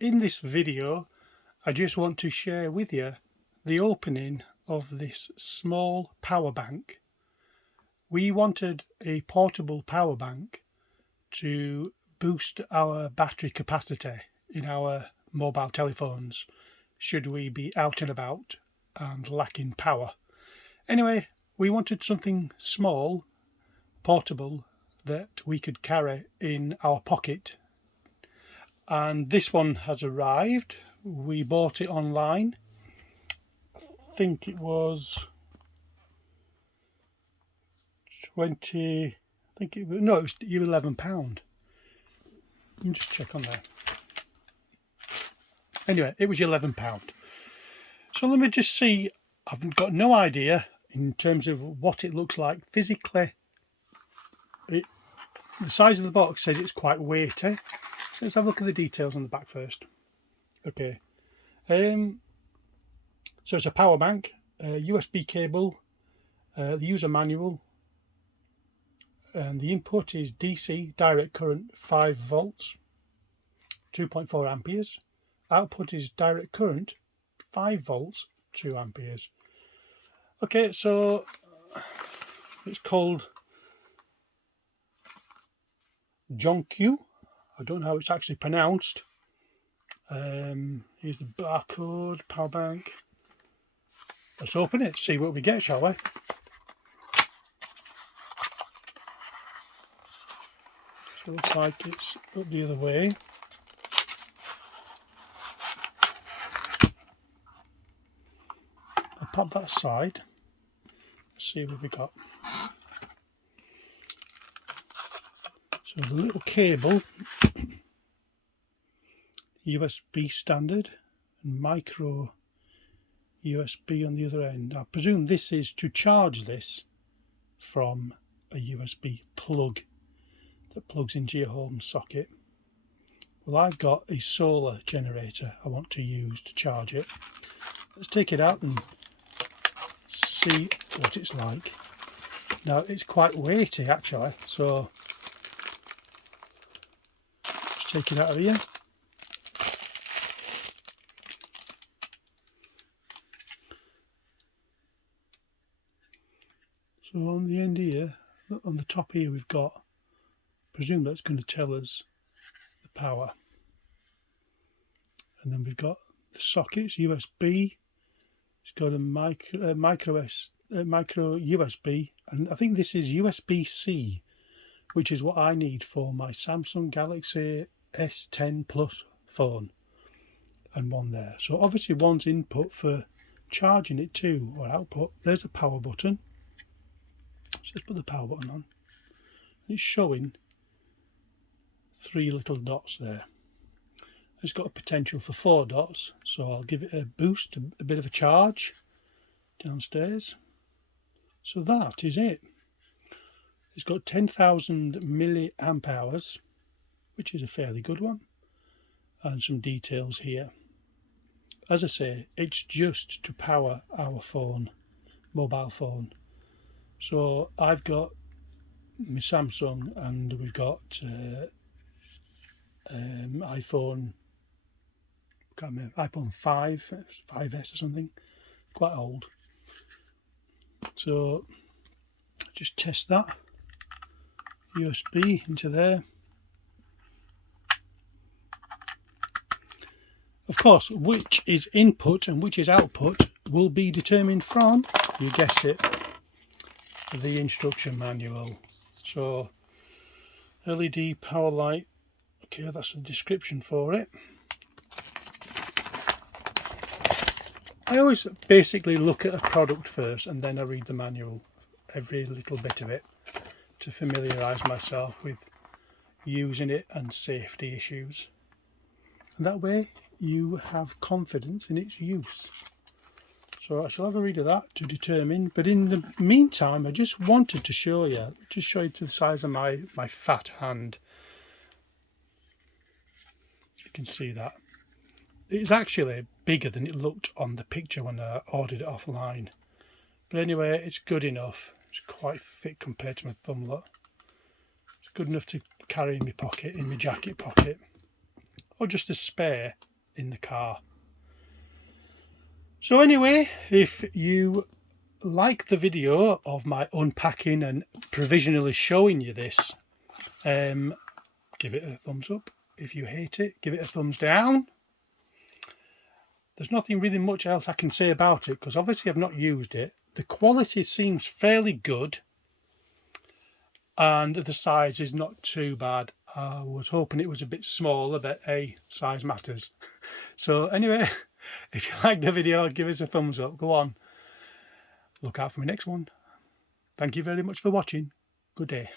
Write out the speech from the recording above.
In this video I just want to share with you the opening of this small power bank. We wanted a portable power bank to boost our battery capacity in our mobile telephones should we be out and about and lacking power. Anyway, we wanted something small, portable, that we could carry in our pocket, and this one has arrived. We bought it online. I think it was 20, I think it was, no, it was £11. Let me just check on there. Anyway, it was £11. So let me just see. I've got no idea in terms of what it looks like physically. The size of the box says it's quite weighty. So let's have a look at the details on the back first. Okay. So it's a power bank, a USB cable, the user manual, and the input is DC, direct current 5 volts, 2.4 amperes. Output is direct current 5 volts, 2 amperes. Okay, so it's called Jonkuu. I don't know how it's actually pronounced. Here's the barcode, power bank. Let's open it, see what we get, shall we? So it looks like it's up the other way. I'll pop that aside. Let's see what we got. So the little cable, USB standard and micro USB on the other end. I presume this is to charge this from a USB plug that plugs into your home socket. Well, I've got a solar generator I want to use to charge it. Let's take it out and see what it's like. Now, it's quite weighty actually, so let's take it out of here. So on the end here, on the top here, we've got, I presume that's going to tell us the power. And then we've got the sockets, USB. It's got a micro USB, and I think this is USB-C, which is what I need for my Samsung Galaxy S10 Plus phone, and one there. So obviously one's input for charging it too, or output. There's a power button. So let's put the power button on. It's showing 3 little dots there. It's got a potential for 4 dots, so I'll give it a boost, a bit of a charge downstairs. So that is it. It's got 10,000 milliamp hours, which is a fairly good one, and some details here. As I say, it's just to power our phone, mobile phone. So I've got my Samsung, and we've got iPhone, can't remember, iPhone 5S or something, quite old. So just test that. USB into there. Of course, which is input and which is output will be determined from, you guessed it, the instruction manual. So LED power light, okay, that's the description for it. I always basically look at a product first and then I read the manual, every little bit of it, to familiarise myself with using it and safety issues. And that way you have confidence in its use. So I shall have a read of that to determine, but in the meantime I just wanted to show you, to the size of my fat hand. You can see that. It's actually bigger than it looked on the picture when I ordered it offline. But anyway, it's good enough. It's quite thick compared to my thumb, look. It's good enough to carry in my pocket, in my jacket pocket, or just a spare in the car. So anyway, if you like the video of my unpacking and provisionally showing you this, give it a thumbs up. If you hate it, give it a thumbs down. There's nothing really much else I can say about it because obviously I've not used it. The quality seems fairly good and the size is not too bad. I was hoping it was a bit smaller, but hey, size matters. So anyway, if you like the video, give us a thumbs up. Go on. Look out for my next one. Thank you very much for watching. Good day.